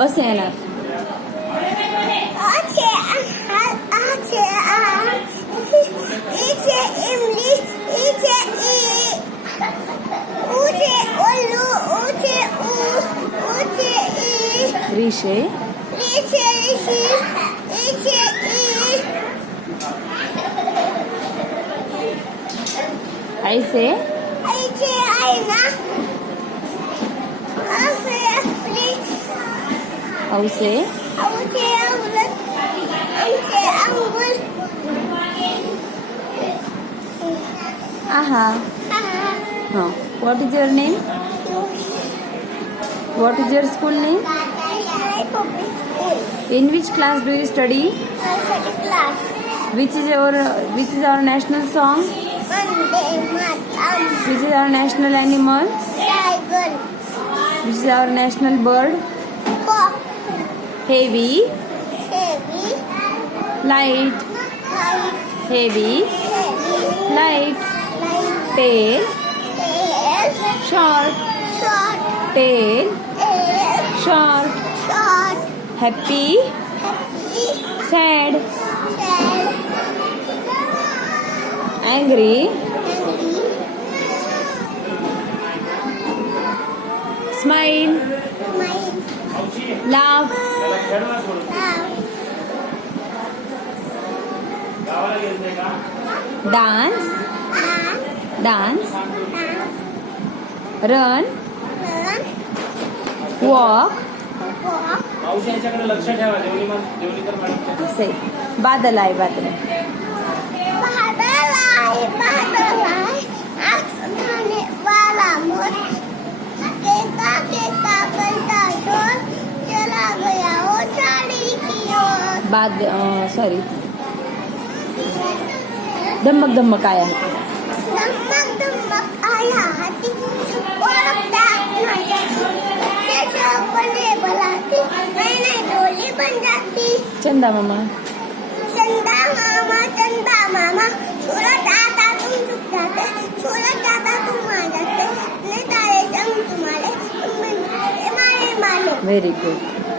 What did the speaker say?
असं येणार. रिशे ऐसे औसे आहा. What is your name? What is your school name? In which class do you study? Which is our national song? Which is our national animal? Which is our national bird? Heavy, light, heavy, light, tail, short, tail, short, happy, sad, angry, smile, laugh, dance, run, walk. असे बादल आहे Badal. Sorry धमक धमक आया. चंदा मामा सूरज आता तुम चुप जाते, सूरज आता तुम आ जाते, तारे संग तुम्हारे, मारे. Very good.